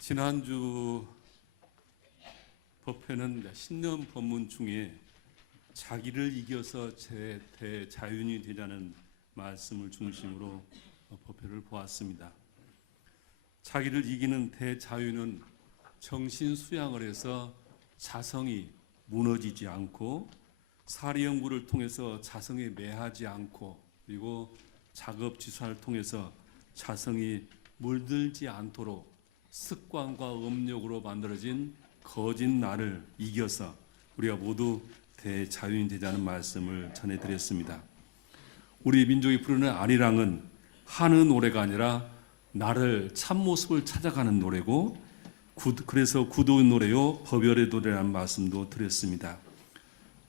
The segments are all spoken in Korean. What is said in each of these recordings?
지난주 법회는 신년 법문 중에 자기를 이겨서 제 대자윤이 되자는 말씀을 중심으로 법회를 보았습니다. 자기를 이기는 대자윤은 정신 수양을 해서 자성이 무너지지 않고 사리 연구를 통해서 자성에 매하지 않고, 그리고 작업지수를 통해서 자성이 물들지 않도록 습관과 업력으로 만들어진 거짓 나를 이겨서 우리가 모두 대자윤이 되자는 말씀을 전해드렸습니다. 우리 민족이 부르는 아리랑은 하는 노래가 아니라 나를 참모습을 찾아가는 노래고, 그래서 구도의 노래요 법열의 노래라는 말씀도 드렸습니다.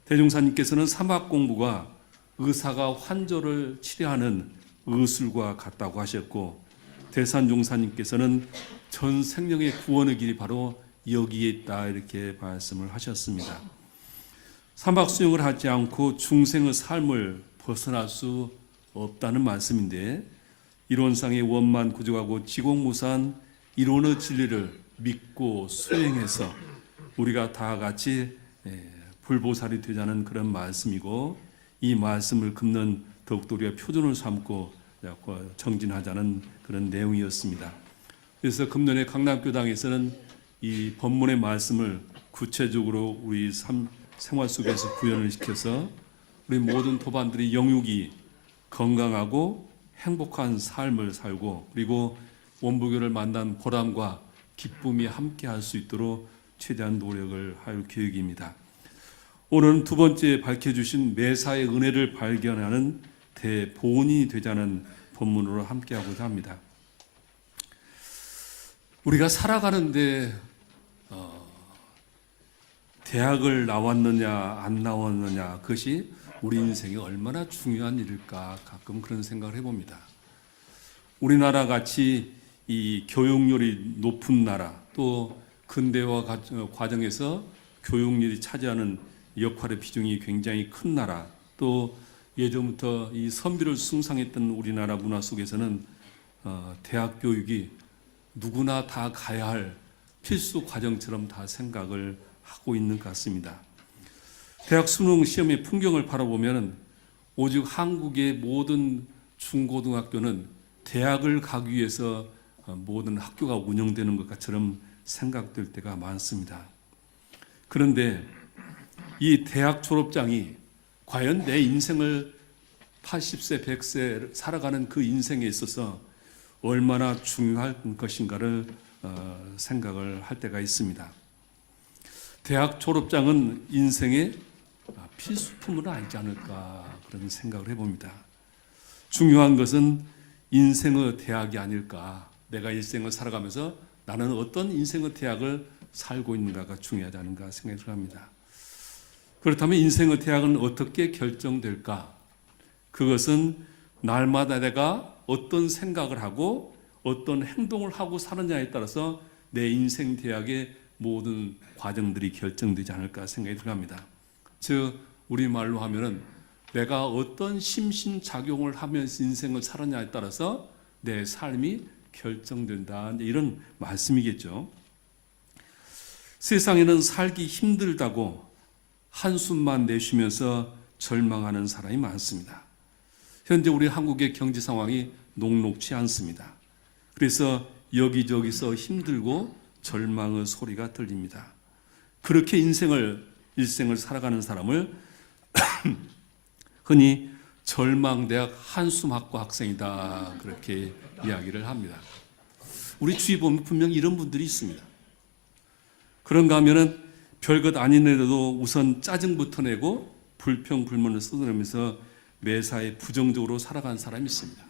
대종사님께서는 사막 공부가 의사가 환자를 치료하는 의술과 같다고 하셨고, 대산종사님께서는 전 생명의 구원의 길이 바로 여기에 있다 이렇게 말씀을 하셨습니다. 사막 수영을 하지 않고 중생의 삶을 벗어날 수 없다는 말씀인데, 이론상의 원만 구족하고 지공무사한 이론의 진리를 믿고 수행해서 우리가 다 같이 불보살이 되자는 그런 말씀이고, 이 말씀을 긋는 더욱더 우리가 표준을 삼고 정진하자는 그런 내용이었습니다. 그래서 금년에 강남교당에서는 이 법문의 말씀을 구체적으로 우리 생활 속에서 구현을 시켜서 우리 모든 도반들이 영육이 건강하고 행복한 삶을 살고, 그리고 원불교를 만난 보람과 기쁨이 함께 할 수 있도록 최대한 노력을 할 계획입니다. 오늘은 두 번째 밝혀주신 매사의 은혜를 발견하는 대보온이 되자는 본문으로 함께하고자 합니다. 우리가 살아가는데 대학을 나왔느냐 안 나왔느냐, 그것이 우리 인생에 얼마나 중요한 일일까 가끔 그런 생각을 해봅니다. 우리나라 같이 이 교육률이 높은 나라, 또 근대화 과정에서 교육률이 차지하는 역할의 비중이 굉장히 큰 나라, 또 예전부터 이 선비를 숭상했던 우리나라 문화 속에서는 대학 교육이 누구나 다 가야 할 필수 과정처럼 다 생각을 하고 있는 것 같습니다. 대학 수능 시험의 풍경을 바라보면 오직 한국의 모든 중고등학교는 대학을 가기 위해서 모든 학교가 운영되는 것처럼 생각될 때가 많습니다. 그런데 이 대학 졸업장이 과연 내 인생을 80세, 100세 살아가는 그 인생에 있어서 얼마나 중요할 것인가를 생각을 할 때가 있습니다. 대학 졸업장은 인생의 필수품은 아니지 않을까 그런 생각을 해봅니다. 중요한 것은 인생의 대학이 아닐까, 내가 일생을 살아가면서 나는 어떤 인생의 대학을 살고 있는가가 중요하지 않은가 생각이 합니다. 그렇다면 인생의 대학은 어떻게 결정될까? 그것은 날마다 내가 어떤 생각을 하고 어떤 행동을 하고 사느냐에 따라서 내 인생 대학의 모든 과정들이 결정되지 않을까 생각이 들어갑니다. 즉 우리말로 하면은 내가 어떤 심신작용을 하면서 인생을 살았냐에 따라서 내 삶이 결정된다, 이런 말씀이겠죠. 세상에는 살기 힘들다고 한숨만 내쉬면서 절망하는 사람이 많습니다. 현재 우리 한국의 경제 상황이 녹록지 않습니다. 그래서 여기저기서 힘들고 절망의 소리가 들립니다. 그렇게 일생을 살아가는 사람을 흔히 절망대학 한숨학과 학생이다 그렇게 이야기를 합니다. 우리 주위 보면 분명 이런 분들이 있습니다. 그런가 하면은 별것 아닌 애도 우선 짜증부터 내고 불평불만을 쏟아내면서 매사에 부정적으로 살아가는 사람이 있습니다.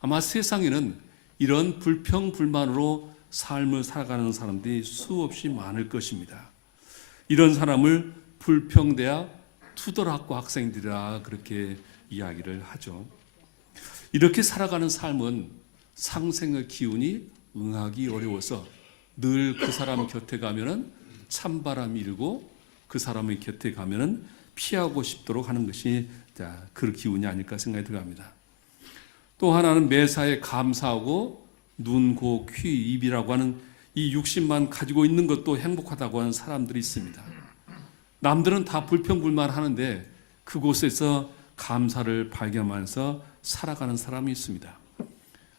아마 세상에는 이런 불평불만으로 삶을 살아가는 사람들이 수없이 많을 것입니다. 이런 사람을 불평대학 투덜학과 학생들이라 그렇게 이야기를 하죠. 이렇게 살아가는 삶은 상생의 기운이 응하기 어려워서 늘 그 사람 곁에 가면은 찬바람이 일고 그 사람의 곁에 가면은 피하고 싶도록 하는 것이 그 기운이 아닐까 생각이 들어갑니다. 또 하나는 매사에 감사하고 눈, 고, 귀, 입이라고 하는 이 60만 가지고 있는 것도 행복하다고 하는 사람들이 있습니다. 남들은 다 불평불만하는데 그곳에서 감사를 발견하면서 살아가는 사람이 있습니다.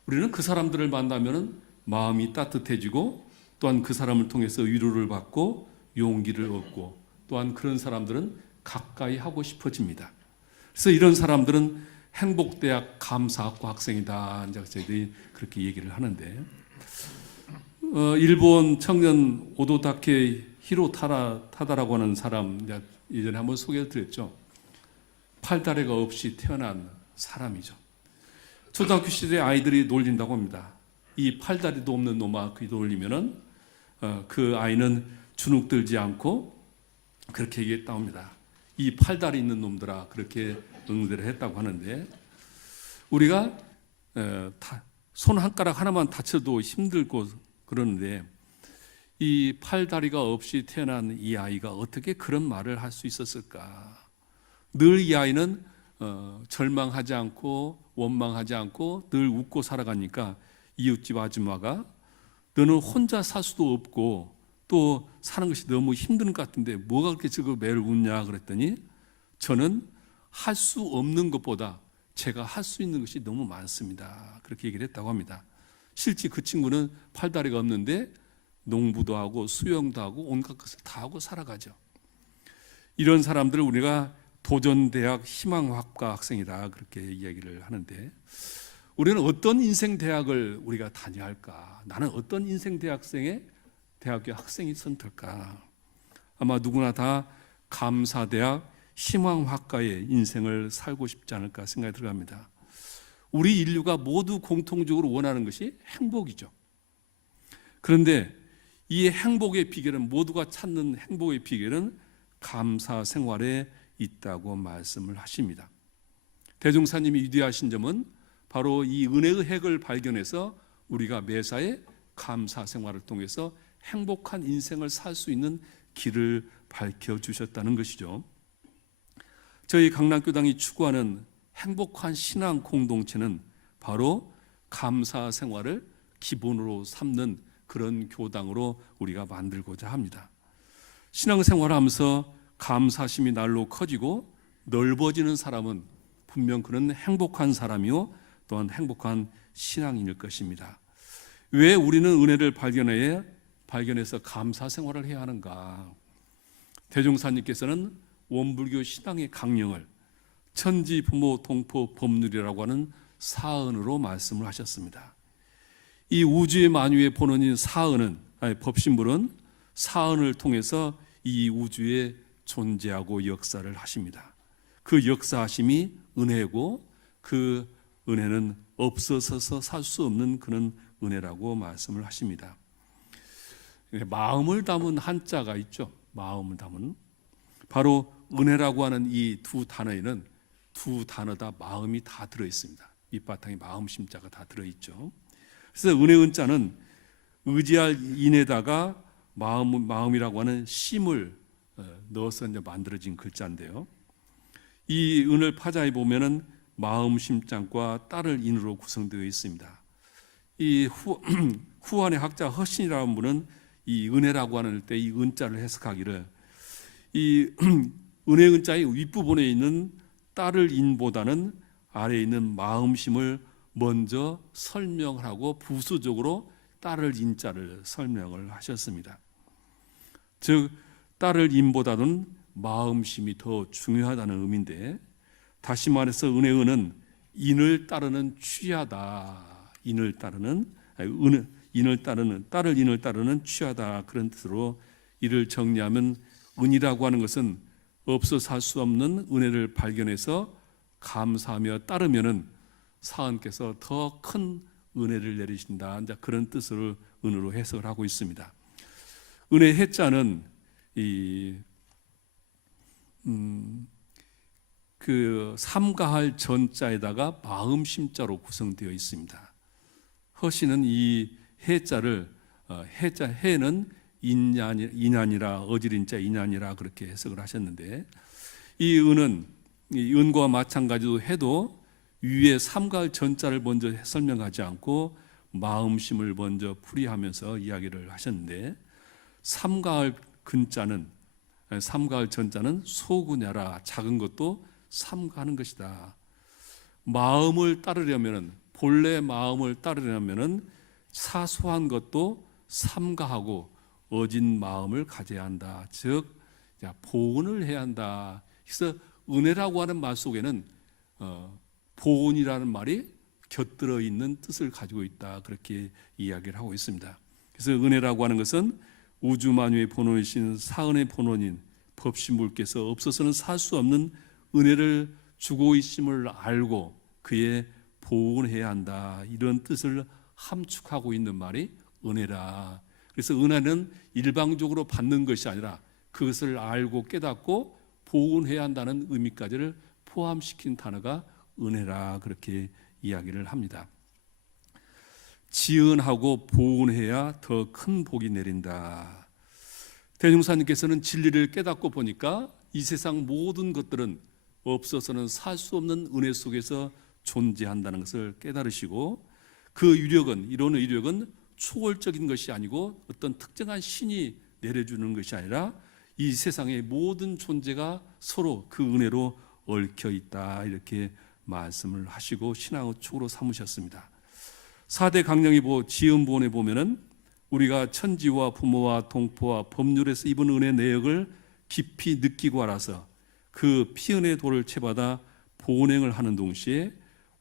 우리는 그 사람들을 만나면 마음이 따뜻해지고 또한 그 사람을 통해서 위로를 받고 용기를 얻고 또한 그런 사람들은 가까이 하고 싶어집니다. 그래서 이런 사람들은 행복대학 감사학과 학생이다. 이제 저희들이 그렇게 얘기를 하는데 일본 청년 오도타케 히로타다라고 하는 사람 예전에 한번 소개를 드렸죠. 팔다리가 없이 태어난 사람이죠. 초등학교 시절에 아이들이 놀린다고 합니다. 이 팔다리도 없는 놈아 귀 돌리면은 그 아이는 주눅들지 않고 그렇게 얘기했다고 합니다. 이 팔다리 있는 놈들아 그렇게 응대를 했다고 하는데 우리가 손 한 가락 하나만 다쳐도 힘들고 그러는데 이 팔다리가 없이 태어난 이 아이가 어떻게 그런 말을 할 수 있었을까? 늘 이 아이는 절망하지 않고 원망하지 않고 늘 웃고 살아가니까 이웃집 아줌마가 너는 혼자 살 수도 없고 또 사는 것이 너무 힘든 것 같은데 뭐가 그렇게 지금 매일 웃냐 그랬더니 저는 할 수 없는 것보다 제가 할 수 있는 것이 너무 많습니다. 그렇게 얘기를 했다고 합니다. 실제 그 친구는 팔다리가 없는데 농부도 하고 수영도 하고 온갖 것을 다 하고 살아가죠. 이런 사람들을 우리가 도전대학 희망학과 학생이다 그렇게 이야기를 하는데 우리는 어떤 인생 대학을 우리가 다녀야 할까? 나는 어떤 인생 대학교 학생이 선택할까? 아마 누구나 다 감사대학 희망학과의 인생을 살고 싶지 않을까 생각이 들어갑니다. 우리 인류가 모두 공통적으로 원하는 것이 행복이죠. 그런데 이 행복의 비결은 모두가 찾는 행복의 비결은 감사 생활에 있다고 말씀을 하십니다. 대종사님이 위대하신 점은 바로 이 은혜의 핵을 발견해서 우리가 매사에 감사 생활을 통해서 행복한 인생을 살 수 있는 길을 밝혀주셨다는 것이죠. 저희 강남교당이 추구하는 행복한 신앙 공동체는 바로 감사 생활을 기본으로 삼는 그런 교당으로 우리가 만들고자 합니다. 신앙생활을 하면서 감사심이 날로 커지고 넓어지는 사람은 분명 그는 행복한 사람이요 또한 행복한 신앙인일 것입니다. 왜 우리는 은혜를 발견해서 감사 생활을 해야 하는가? 대종사님께서는 원불교 신앙의 강령을 천지 부모 동포 법률이라고 하는 사언으로 말씀을 하셨습니다. 이 우주의 만유의 본원인 법신불은 사언을 통해서 이 우주에 존재하고 역사를 하십니다. 그 역사하심이 은혜고 그 은혜는 없어서서 살 수 없는 그런 은혜라고 말씀을 하십니다. 마음을 담은 한자가 있죠. 마음을 담은 바로 은혜라고 하는 이 두 단어에는 두 단어 다 마음이 다 들어있습니다. 밑바탕에 마음 심자가 다 들어있죠. 그래서 은혜 은자는 의지할 인에다가 마음이라고 하는 심을 넣어서 이제 만들어진 글자인데요. 이 은을 파자에 보면은 마음 심장과 따를 인으로 구성되어 있습니다. 이 후한의 학자 허신이라는 분은 이 은혜라고 하는 때 이 은자를 해석하기를 이 은혜 은자의 윗부분에 있는 따를 인보다는 아래에 있는 마음심을 먼저 설명하고 부수적으로 따를 인자를 설명을 하셨습니다. 즉 따를 인보다는 마음심이 더 중요하다는 의미인데 다시 말해서 은혜은은 인을 따르는 취하다. 따를 인을 따르는 취하다 그런 뜻으로 이를 정리하면 은이라고 하는 것은 없어 살 수 없는 은혜를 발견해서 감사하며 따르면은 사은께서 더 큰 은혜를 내리신다. 이제 그런 뜻으로 은으로 해석을 하고 있습니다. 은혜 해자는 그 삼가할 전자에다가 마음 심자로 구성되어 있습니다. 허씨는 이 해자를 해는 인안이라 어지린자 인안이라 그렇게 해석을 하셨는데 이 은은 이 은과 마찬가지로 해도 위에 삼가할 전자를 먼저 설명하지 않고 마음심을 먼저 풀이하면서 이야기를 하셨는데, 삼가할 전자는 소구냐라, 작은 것도 삼가하는 것이다. 마음을 따르려면은, 본래 마음을 따르려면은 사소한 것도 삼가하고 어진 마음을 가져야 한다. 즉 보온을 해야 한다. 그래서 은혜라고 하는 말 속에는 보온이라는 말이 곁들어 있는 뜻을 가지고 있다. 그렇게 이야기를 하고 있습니다. 그래서 은혜라고 하는 것은 우주 만유의 본원이신 사은의 본원인 법신물께서 없어서는 살 수 없는 은혜를 주고 있음을 알고 그에 보온해야 한다. 이런 뜻을 함축하고 있는 말이 은혜라. 그래서 은혜는 일방적으로 받는 것이 아니라 그것을 알고 깨닫고 보온해야 한다는 의미까지를 포함시킨 단어가 은혜라, 그렇게 이야기를 합니다. 지은하고 보온해야 더 큰 복이 내린다. 대종사님께서는 진리를 깨닫고 보니까 이 세상 모든 것들은 없어서는 살 수 없는 은혜 속에서 존재한다는 것을 깨달으시고, 그 위력은, 이런 위력은 초월적인 것이 아니고 어떤 특정한 신이 내려주는 것이 아니라 이 세상의 모든 존재가 서로 그 은혜로 얽혀 있다. 이렇게 말씀을 하시고 신앙의 축으로 삼으셨습니다. 4대 강령이보 지음보원에 보면은 우리가 천지와 부모와 동포와 법률에서 입은 은혜 내역을 깊이 느끼고 알아서 그 피은의 도를 채받아 보온행을 하는 동시에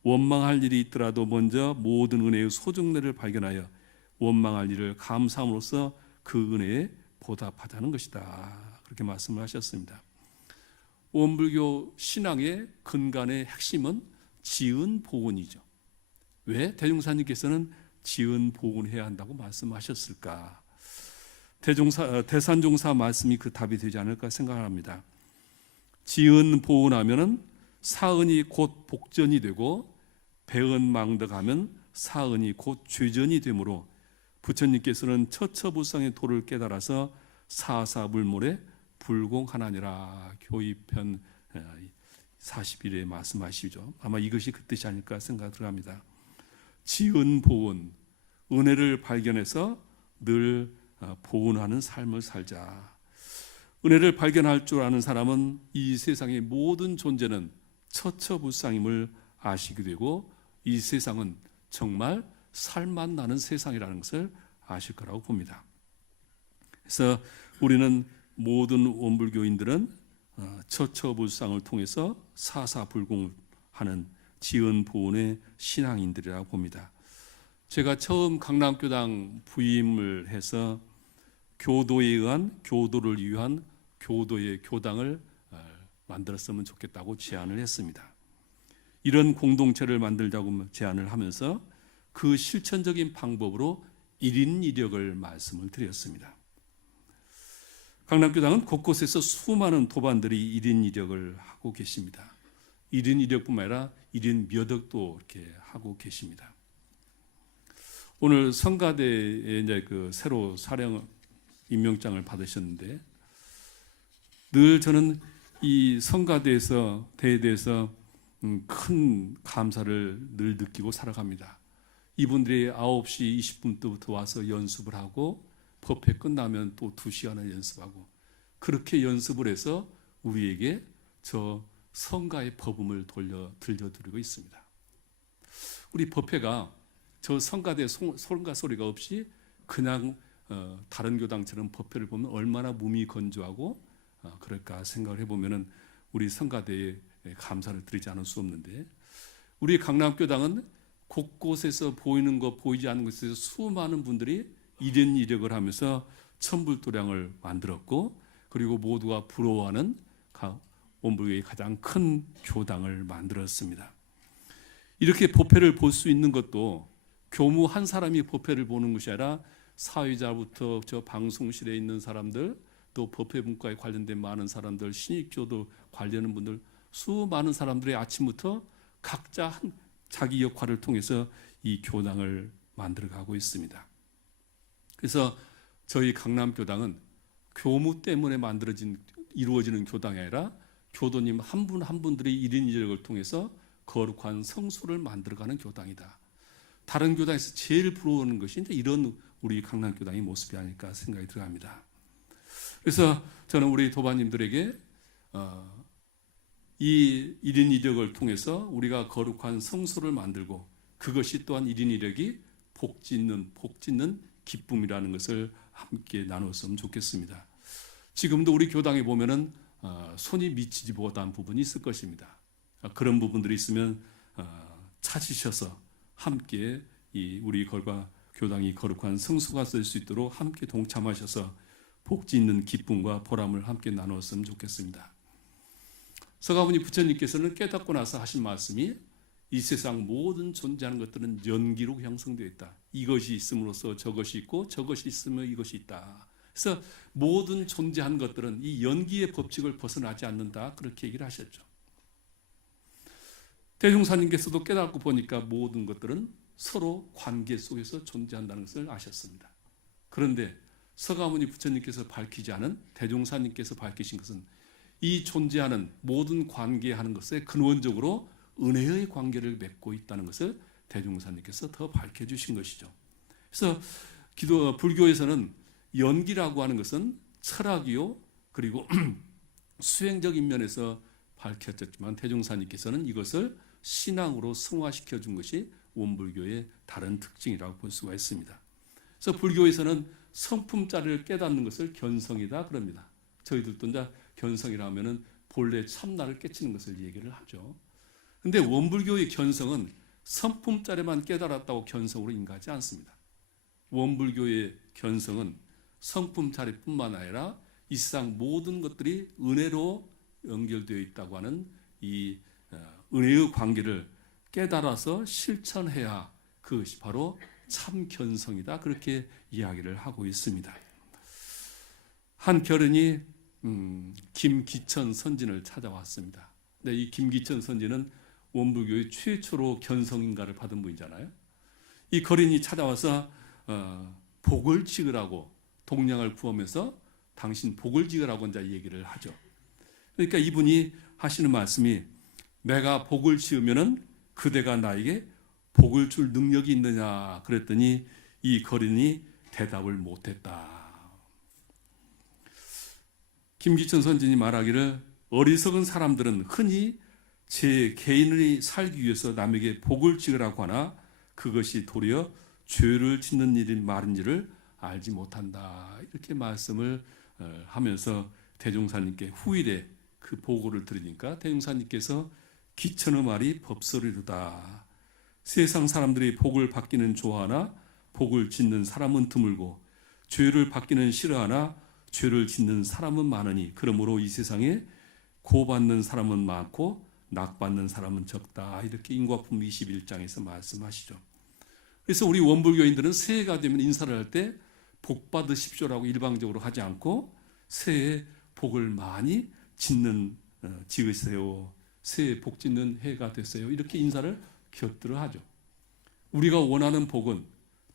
원망할 일이 있더라도 먼저 모든 은혜의 소중례를 발견하여 원망할 일을 감사함으로써 그 은혜에 보답하자는 것이다. 그렇게 말씀을 하셨습니다. 원불교 신앙의 근간의 핵심은 지은 보온이죠. 왜 대종사님께서는 지은 보온해야 한다고 말씀하셨을까? 대산종사 말씀이 그 답이 되지 않을까 생각합니다. 지은 보온하면은 사은이 곧 복전이 되고 배은망덕하면 사은이 곧 죄전이 되므로 부처님께서는 처처불상의 도를 깨달아서 사사불몰에 불공하나니라. 교의편 41에 말씀하시죠. 아마 이것이 그 뜻이 아닐까 생각 들어갑니다. 지은 보온, 은혜를 발견해서 늘 보온하는 삶을 살자. 은혜를 발견할 줄 아는 사람은 이 세상의 모든 존재는 처처불상임을 아시게 되고 이 세상은 정말 살만 나는 세상이라는 것을 아실 거라고 봅니다. 그래서 우리는 모든 원불교인들은 처처불상을 통해서 사사불공하는 지은 보온의 신앙인들이라고 봅니다. 제가 처음 강남교당 부임을 해서 교도에 의한 교도를 위한 교도의 교당을 만들었으면 좋겠다고 제안을 했습니다. 이런 공동체를 만들자고 제안을 하면서 그 실천적인 방법으로 1인 1역을 말씀을 드렸습니다. 강남교당은 곳곳에서 수많은 도반들이 1인 1역을 하고 계십니다. 1인 1역뿐만 아니라 1인 몇 역도 이렇게 하고 계십니다. 오늘 성가대에 이제 그 새로 사령 임명장을 받으셨는데 늘 저는 이 성가대에서 대에 대해서 큰 감사를 늘 느끼고 살아갑니다. 이분들이 9시 20분부터 와서 연습을 하고 법회 끝나면 또 2시간을 연습하고 그렇게 연습을 해서 우리에게 저 성가의 법음을 들려드리고 있습니다. 우리 법회가 저 성가대 성가 소리가 없이 그냥 다른 교당처럼 법회를 보면 얼마나 몸이 건조하고 그럴까 생각을 해보면 우리 성가대에 감사를 드리지 않을 수 없는데, 우리 강남교당은 곳곳에서 보이는 것 보이지 않는 곳에서 수많은 분들이 1인 1역을 하면서 천불도량을 만들었고, 그리고 모두가 부러워하는 원불교의 가장 큰 교당을 만들었습니다. 이렇게 법회를 볼 수 있는 것도 교무 한 사람이 법회를 보는 것이 아니라 사회자부터 저 방송실에 있는 사람들, 또 법회 문과에 관련된 많은 사람들, 신익조도 관련된 분들, 수많은 사람들이 아침부터 각자 자기 역할을 통해서 이 교당을 만들어가고 있습니다. 그래서 저희 강남교당은 교무 때문에 이루어지는 교당이 아니라 교도님 한 분 한 분들이 1인 1역을 통해서 거룩한 성소를 만들어가는 교당이다. 다른 교당에서 제일 부러워하는 것이 이제 이런 우리 강남교당의 모습이 아닐까 생각이 들어갑니다. 그래서 저는 우리 도반님들에게 이 1인 1력을 통해서 우리가 거룩한 성소를 만들고 그것이 또한 1인 1력이 복짓는 기쁨이라는 것을 함께 나눴으면 좋겠습니다. 지금도 우리 교당에 보면은 손이 미치지 못한 부분이 있을 것입니다. 그런 부분들이 있으면 찾으셔서 함께 이 우리 교당이 거룩한 성소가 될 수 있도록 함께 동참하셔서 복지 있는 기쁨과 보람을 함께 나누었으면 좋겠습니다. 서가모니 부처님께서는 깨닫고 나서 하신 말씀이 이 세상 모든 존재하는 것들은 연기로 형성되어 있다. 이것이 있음으로써 저것이 있고 저것이 있으면 이것이 있다. 그래서 모든 존재한 것들은 이 연기의 법칙을 벗어나지 않는다. 그렇게 얘기를 하셨죠. 대종사님께서도 깨닫고 보니까 모든 것들은 서로 관계 속에서 존재한다는 것을 아셨습니다. 그런데 서가모니 부처님께서 밝히지 않은 대종사님께서 밝히신 것은 이 존재하는 모든 관계하는 것에 근원적으로 은혜의 관계를 맺고 있다는 것을 대종사님께서 더 밝혀주신 것이죠. 그래서 불교에서는 연기라고 하는 것은 철학이요 그리고 수행적인 면에서 밝혀졌지만 대종사님께서는 이것을 신앙으로 승화시켜 준 것이 원불교의 다른 특징이라고 볼 수가 있습니다. 그래서 불교에서는 성품자를 깨닫는 것을 견성이다 그럽니다. 저희들도 이제 견성이라 하면은 본래 참나를 깨치는 것을 얘기를 하죠. 근데 원불교의 견성은 성품자리만 깨달았다고 견성으로 인가하지 않습니다. 원불교의 견성은 성품자리뿐만 아니라 이 세상 모든 것들이 은혜로 연결되어 있다고 하는 이 은혜의 관계를 깨달아서 실천해야 그것이 바로 참 견성이다. 그렇게 이야기를 하고 있습니다. 한 결은이 김기천 선진을 찾아왔습니다. 근데 이 김기천 선진은 원불교의 최초로 견성인가를 받은 분이잖아요. 이 거린이 찾아와서 복을 지으라고 동량을 구하면서 당신 복을 지으라고 이제 얘기를 하죠. 그러니까 이분이 하시는 말씀이 내가 복을 지으면은 그대가 나에게 복을 줄 능력이 있느냐 그랬더니 이 거린이 대답을 못했다. 김기천 선진이 말하기를 어리석은 사람들은 흔히 제 개인이 살기 위해서 남에게 복을 지으라고 하나 그것이 도리어 죄를 짓는 일인 말인지를 알지 못한다. 이렇게 말씀을 하면서 대종사님께 후일에 그 보고를 들으니까 대종사님께서 기천의 말이 법설이로다. 세상 사람들이 복을 받기는 좋아하나 복을 짓는 사람은 드물고 죄를 받기는 싫어하나 죄를 짓는 사람은 많으니 그러므로 이 세상에 고받는 사람은 많고 낙받는 사람은 적다. 이렇게 인과품 21장에서 말씀하시죠. 그래서 우리 원불교인들은 새해가 되면 인사를 할 때 복 받으십시오라고 일방적으로 하지 않고 새해 복을 많이 지으세요. 새해 복 짓는 해가 됐어요. 이렇게 인사를 곁들여 하죠. 우리가 원하는 복은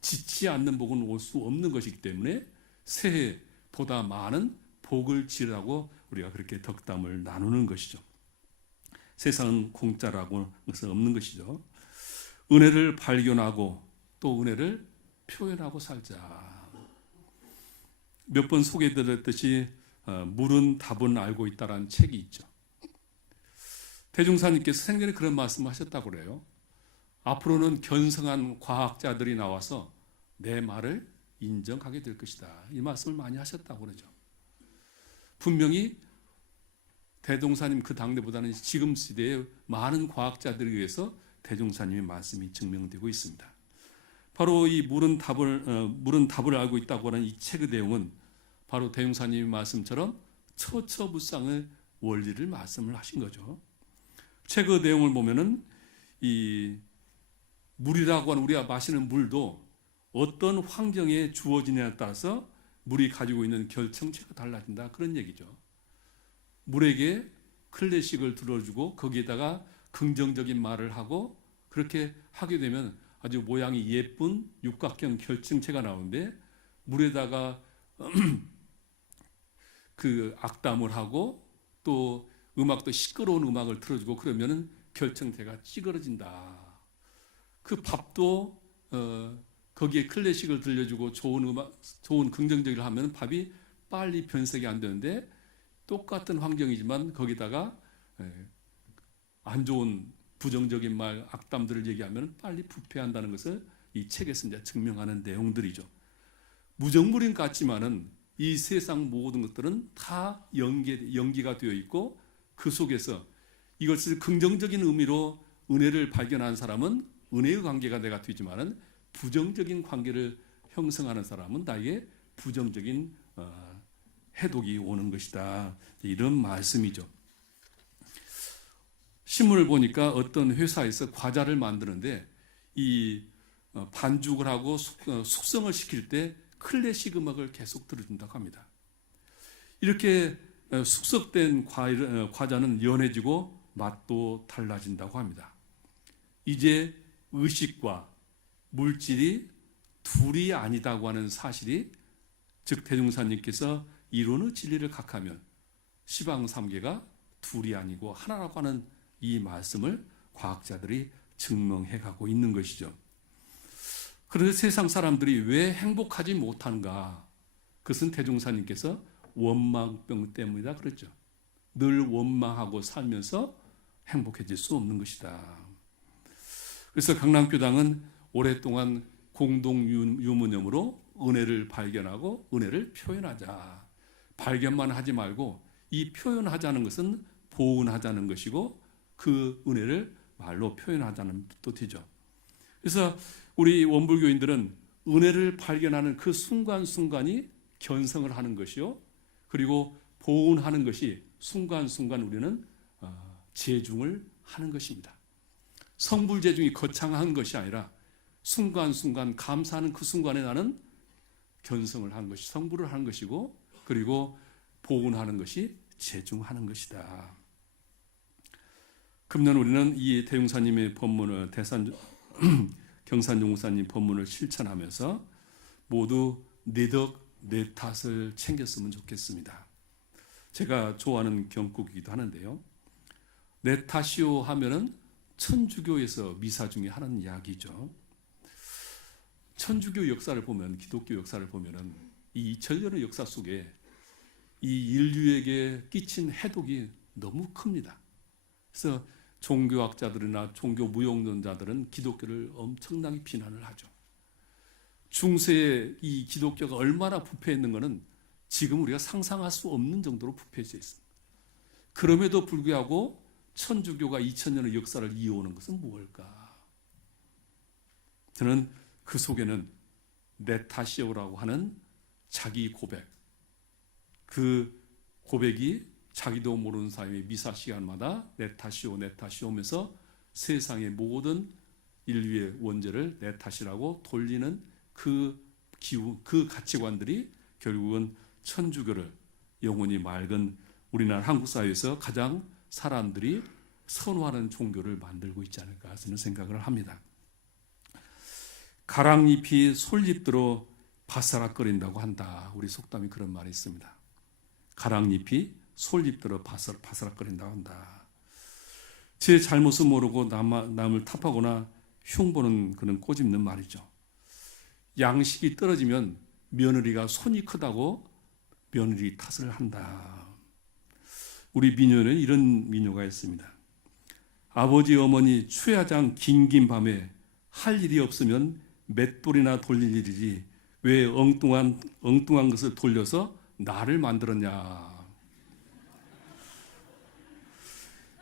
짓지 않는 복은 올 수 없는 것이기 때문에 새해보다 많은 복을 지으라고 우리가 그렇게 덕담을 나누는 것이죠. 세상은 공짜라고 것은 없는 것이죠. 은혜를 발견하고 또 은혜를 표현하고 살자. 몇 번 소개드렸듯이 물은 답은 알고 있다라는 책이 있죠. 대종사님께서 생전에 그런 말씀을 하셨다고 그래요. 앞으로는 견성한 과학자들이 나와서 내 말을 인정하게 될 것이다. 이 말씀을 많이 하셨다고 그러죠. 분명히 대종사님 그 당대보다는 지금 시대에 많은 과학자들에 의해서 대종사님의 말씀이 증명되고 있습니다. 바로 이 물은 답을 알고 있다고 하는 이 책의 내용은 바로 대종사님의 말씀처럼 처처부상의 원리를 말씀을 하신 거죠. 책의 내용을 보면은 이 물이라고 하는 우리가 마시는 물도 어떤 환경에 주어지냐에 따라서 물이 가지고 있는 결정체가 달라진다. 그런 얘기죠. 물에게 클래식을 들어주고 거기에다가 긍정적인 말을 하고 그렇게 하게 되면 아주 모양이 예쁜 육각형 결정체가 나오는데 물에다가 그 악담을 하고 또 음악도 시끄러운 음악을 틀어주고 그러면은 결정체가 찌그러진다. 그 밥도 거기에 클래식을 들려주고 좋은 음악, 좋은 긍정적인 걸 하면 밥이 빨리 변색이 안 되는데 똑같은 환경이지만 거기다가 안 좋은 부정적인 말, 악담들을 얘기하면 빨리 부패한다는 것을 이 책에서 이제 증명하는 내용들이죠. 무정부린 같지만은 이 세상 모든 것들은 다 연기가 되어 있고 그 속에서 이것을 긍정적인 의미로 은혜를 발견한 사람은 은혜의 관계가 내가 되지만은 부정적인 관계를 형성하는 사람은 나에게 부정적인 해독이 오는 것이다. 이런 말씀이죠. 신문을 보니까 어떤 회사에서 과자를 만드는데 이 반죽을 하고 숙성을 시킬 때 클래식 음악을 계속 들어준다고 합니다. 이렇게 숙성된 과자는 연해지고 맛도 달라진다고 합니다. 이제 의식과 물질이 둘이 아니다고 하는 사실이, 즉 대종사님께서 이론의 진리를 각하면 시방 삼계가 둘이 아니고 하나라고 하는 이 말씀을 과학자들이 증명해 가고 있는 것이죠. 그런데 세상 사람들이 왜 행복하지 못한가? 그것은 대종사님께서 원망병 때문이다 그랬죠. 늘 원망하고 살면서 행복해질 수 없는 것이다. 그래서 강남교당은 오랫동안 공동 유무념으로 은혜를 발견하고 은혜를 표현하자. 발견만 하지 말고 이 표현하자는 것은 보은하자는 것이고 그 은혜를 말로 표현하자는 뜻도 되죠. 그래서 우리 원불교인들은 은혜를 발견하는 그 순간순간이 견성을 하는 것이요. 그리고 보은하는 것이 순간순간 우리는 재중을 하는 것입니다. 성불재중이 거창한 것이 아니라 순간순간 감사하는 그 순간에 나는 견성을 하는 것이 성불을 하는 것이고 그리고 보은하는 것이 재중하는 것이다. 금년 우리는 이 대용사님의 법문을 경산용사님 법문을 실천하면서 모두 내 덕, 내 탓을 챙겼으면 좋겠습니다. 제가 좋아하는 경곡이기도 하는데요. 내 탓이요 하면은 천주교에서 미사 중에 하는 이야기죠. 천주교 역사를 보면, 기독교 역사를 보면은 이 2000년의 역사 속에 이 인류에게 끼친 해독이 너무 큽니다. 그래서 종교학자들이나 종교 무용론자들은 기독교를 엄청나게 비난을 하죠. 중세에 이 기독교가 얼마나 부패했는가는 지금 우리가 상상할 수 없는 정도로 부패해져 있습니다. 그럼에도 불구하고 천주교가 2000년의 역사를 이어오는 것은 무엇일까? 저는 그 속에는 내 탓이오라고 하는 자기 고백, 그 고백이 자기도 모르는 사이에 미사 시간마다 내 탓이오 내 탓이오 하면서 세상의 모든 인류의 원죄를 내 탓이라고 돌리는 그 기후, 그 가치관들이 결국은 천주교를 영원히 맑은 우리나라 한국 사회에서 가장 사람들이 선호하는 종교를 만들고 있지 않을까 저는 생각을 합니다. 가랑잎이 솔잎들어 바스락거린다고 한다. 우리 속담이 그런 말이 있습니다. 가랑잎이 솔잎들어 바스락거린다고 한다. 제 잘못을 모르고 남을 탓하거나 흉보는 그런 꼬집는 말이죠. 양식이 떨어지면 며느리가 손이 크다고 며느리 탓을 한다. 우리 민요는 이런 민요가 있습니다. 아버지 어머니 추야장 긴긴 밤에 할 일이 없으면 맷돌이나 돌릴 일이지 왜 엉뚱한 것을 돌려서 나를 만들었냐.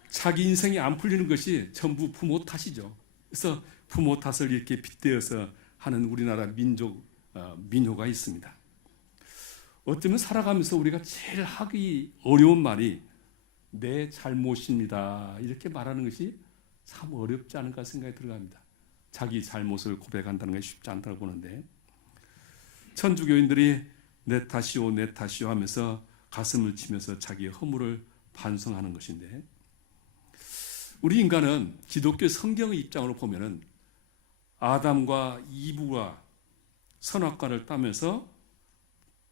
자기 인생이 안 풀리는 것이 전부 부모 탓이죠. 그래서 부모 탓을 이렇게 빗대어서 하는 우리나라 민요가 있습니다. 어쩌면 살아가면서 우리가 제일 하기 어려운 말이 내 잘못입니다. 이렇게 말하는 것이 참 어렵지 않을까 생각이 들어갑니다. 자기 잘못을 고백한다는 것이 쉽지 않다고 보는데 천주교인들이 내 탓이오 내 탓이오 하면서 가슴을 치면서 자기의 허물을 반성하는 것인데 우리 인간은 기독교 성경의 입장으로 보면은 아담과 이브가 선악과를 따면서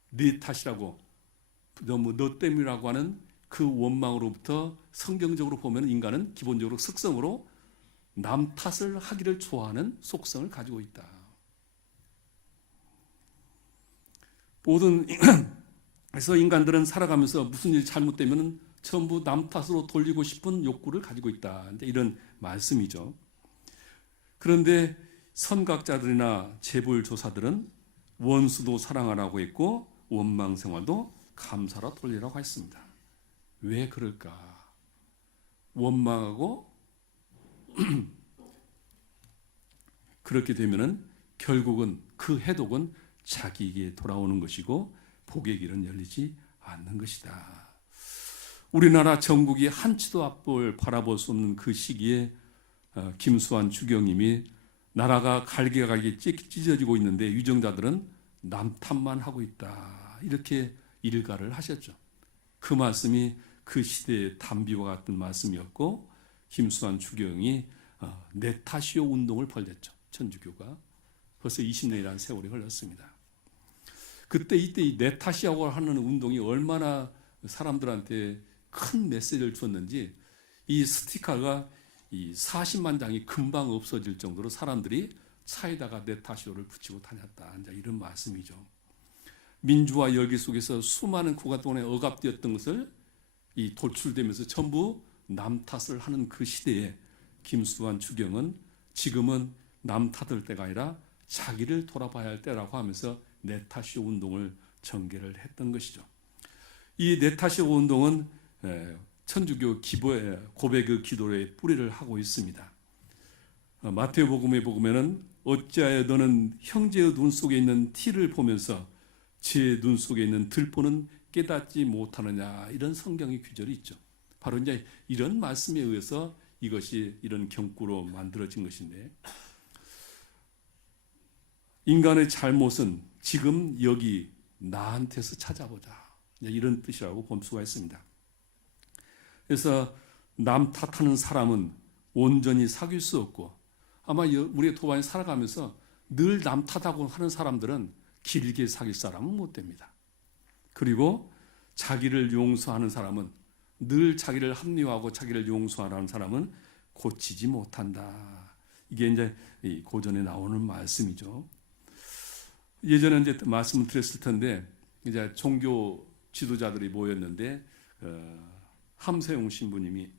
네 탓이라고 너무 너 때문이라고 하는 그 원망으로부터 성경적으로 보면 인간은 기본적으로 습성으로 남 탓을 하기를 좋아하는 속성을 가지고 있다. 모든 그래서 인간들은 살아가면서 무슨 일이 잘못되면 전부 남 탓으로 돌리고 싶은 욕구를 가지고 있다. 이런 말씀이죠. 그런데 선각자들이나 재벌조사들은 원수도 사랑하라고 했고 원망 생활도 감사로 돌리라고 했습니다. 왜 그럴까? 원망하고 그렇게 되면은 결국은 그 해독은 자기에게 돌아오는 것이고 복의 길은 열리지 않는 것이다. 우리나라 전국이 한치도 앞을 바라볼 수 없는 그 시기에 김수환 주경님이 나라가 갈게갈게 찢어지고 있는데 유정자들은 남 탓만 하고 있다. 이렇게 일가를 하셨죠. 그 말씀이 그 시대의 단비와 같은 말씀이었고 김수환 주경이 내 탓이요 운동을 벌였죠. 천주교가. 벌써 20년이라는 세월이 흘렀습니다. 그때 이때 이 내 탓이라고 하는 운동이 얼마나 사람들한테 큰 메시지를 줬는지 이 스티커가 이 40만 장이 금방 없어질 정도로 사람들이 차에다가 내 탓이요를 붙이고 다녔다. 이런 말씀이죠. 민주화 열기 속에서 수많은 국가 동안에 억압되었던 것을 이 도출되면서 전부 남 탓을 하는 그 시대에 김수환 주경은 지금은 남 탓할 때가 아니라 자기를 돌아봐야 할 때라고 하면서 내 탓이요 운동을 전개를 했던 것이죠. 이 내 탓이요 운동은 천주교 고백의 기도의 뿌리를 하고 있습니다. 마태복음에 보면은 어찌하여 너는 형제의 눈 속에 있는 티를 보면서 제 눈 속에 있는 들보는 깨닫지 못하느냐 이런 성경의 규절이 있죠. 바로 이제 이런 말씀에 의해서 이것이 이런 경구로 만들어진 것인데 인간의 잘못은 지금 여기 나한테서 찾아보자 이런 뜻이라고 볼 수가 있습니다. 그래서 남 탓하는 사람은 온전히 사귈 수 없고 아마 우리의 도반에 살아가면서 늘 남 탓하고 하는 사람들은 길게 사귈 사람은 못 됩니다. 그리고 자기를 용서하는 사람은 늘 자기를 합리화하고 자기를 용서하는 사람은 고치지 못한다. 이게 이제 고전에 나오는 말씀이죠. 예전에 이제 말씀을 드렸을 텐데 이제 종교 지도자들이 모였는데 함세용 신부님이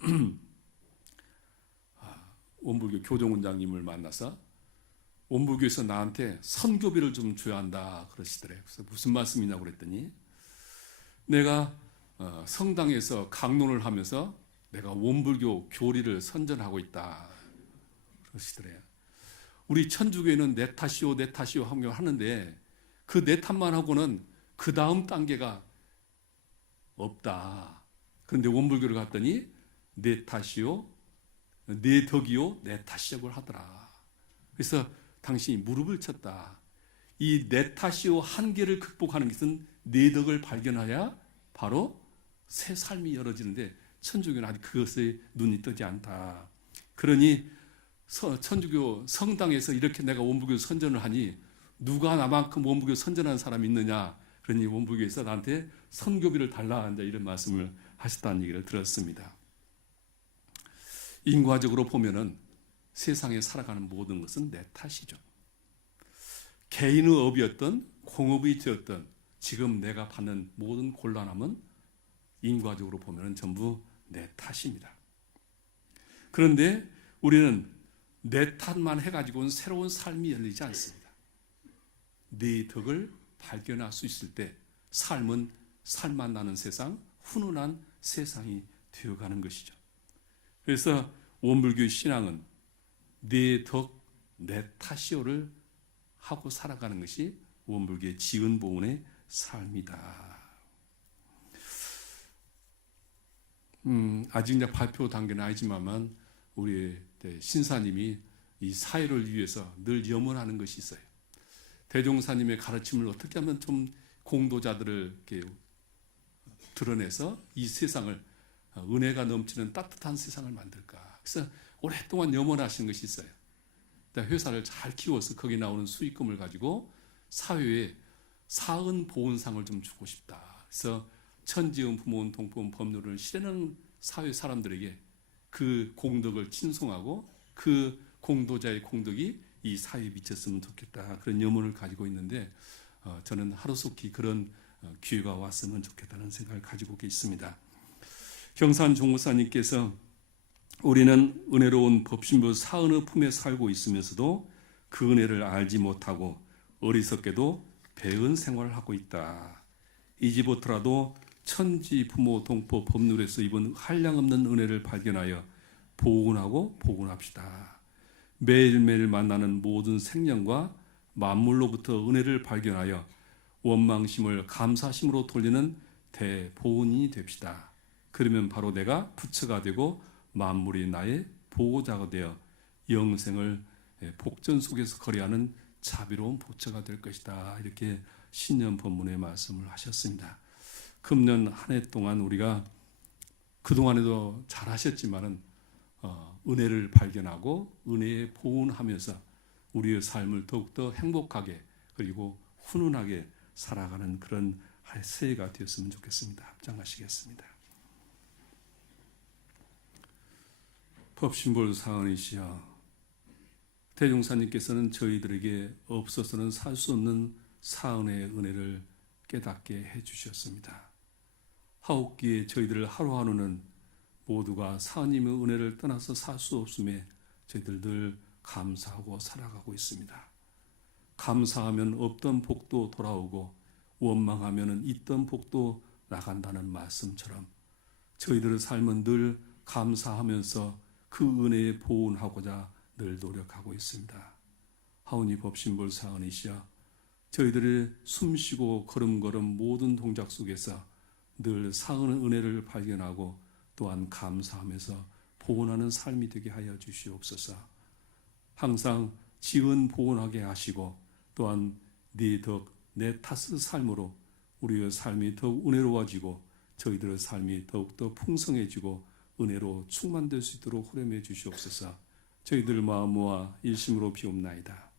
원불교 교종원장님을 만나서 원불교에서 나한테 선교비를 좀 줘야 한다 그러시더래요. 그래서 무슨 말씀이냐고 그랬더니 내가 성당에서 강론을 하면서 내가 원불교 교리를 선전하고 있다 그러시더래요. 우리 천주교에는 내 탓이요 내 탓이요 하는데 그 내 탓만 하고는 그 다음 단계가 없다. 그런데 원불교를 갔더니 내 탓이요 내 덕이요 내 탓이라고 하더라. 그래서 당신이 무릎을 쳤다. 이 내 탓이요 한계를 극복하는 것은 내 덕을 발견하야 바로 새 삶이 열어지는데 천주교는 아직 그것에 눈이 뜨지 않다. 그러니 천주교 성당에서 이렇게 내가 원불교 선전을 하니 누가 나만큼 원불교 선전하는 사람이 있느냐. 그러니 원불교에서 나한테 선교비를 달라 이런 말씀을 하셨다는 얘기를 들었습니다. 인과적으로 보면은 세상에 살아가는 모든 것은 내 탓이죠. 개인의 업이었던 공업이 되었던 지금 내가 받는 모든 곤란함은 인과적으로 보면은 전부 내 탓입니다. 그런데 우리는 내 탓만 해가지고는 새로운 삶이 열리지 않습니다. 내 덕을 발견할 수 있을 때 삶은 살만 나는 세상, 훈훈한 세상이 되어가는 것이죠. 그래서 원불교 신앙은 내 덕, 내 탓이요를 하고 살아가는 것이 원불교의 지은보은의 삶이다. 아직 이제 발표 단계는 아니지만 우리 신사님이 이 사회를 위해서 늘 염원하는 것이 있어요. 대종사님의 가르침을 어떻게 하면 좀 공도자들을 이렇게 드러내서 이 세상을 은혜가 넘치는 따뜻한 세상을 만들까. 그래서 오랫동안 염원하신 것이 있어요. 회사를 잘 키워서 거기 나오는 수익금을 가지고 사회에 사은 보훈상을 좀 주고 싶다. 그래서 천지은 부모은 동포은 법률을 실현하는 사회 사람들에게 그 공덕을 친송하고 그 공도자의 공덕이 이 사회에 미쳤으면 좋겠다. 그런 염원을 가지고 있는데 저는 하루속히 그런 기회가 왔으면 좋겠다는 생각을 가지고 있습니다. 경산 종무사님께서 우리는 은혜로운 법신부 사은의 품에 살고 있으면서도 그 은혜를 알지 못하고 어리석게도 배은 생활을 하고 있다. 이제부터라도 천지 부모 동포 법률에서 입은 한량없는 은혜를 발견하여 보훈하고 보훈합시다. 매일매일 만나는 모든 생명과 만물로부터 은혜를 발견하여 원망심을 감사심으로 돌리는 대보훈이 됩시다. 그러면 바로 내가 부처가 되고 만물이 나의 보호자가 되어 영생을 복전 속에서 거래하는 자비로운 보처가 될 것이다. 이렇게 신년 본문의 말씀을 하셨습니다. 금년 한 해 동안 우리가 그동안에도 잘 하셨지만은 은혜를 발견하고 은혜에 보훈하면서 우리의 삶을 더욱더 행복하게 그리고 훈훈하게 살아가는 그런 새해가 되었으면 좋겠습니다. 합장하시겠습니다. 법신볼 사은이시여, 대종사님께서는 저희들에게 없어서는 살 수 없는 사은의 은혜를 깨닫게 해주셨습니다. 하옵기에 저희들 하루하루는 모두가 사은님의 은혜를 떠나서 살 수 없음에 저희들 늘 감사하고 살아가고 있습니다. 감사하면 없던 복도 돌아오고 원망하면 있던 복도 나간다는 말씀처럼 저희들의 삶은 늘 감사하면서 그 은혜에 보훈하고자 늘 노력하고 있습니다. 하오니 법신볼 사은이시여, 저희들의 숨쉬고 걸음걸음 모든 동작 속에서 늘 사은의 은혜를 발견하고 또한 감사하면서 보훈하는 삶이 되게 하여 주시옵소서. 항상 지은 보훈하게 하시고 또한 네 덕, 내 탓의 삶으로 우리의 삶이 더욱 은혜로워지고 저희들의 삶이 더욱더 풍성해지고 은혜로 충만될 수 있도록 호렴해 주시옵소서. 저희들 마음 모아 일심으로 비옵나이다.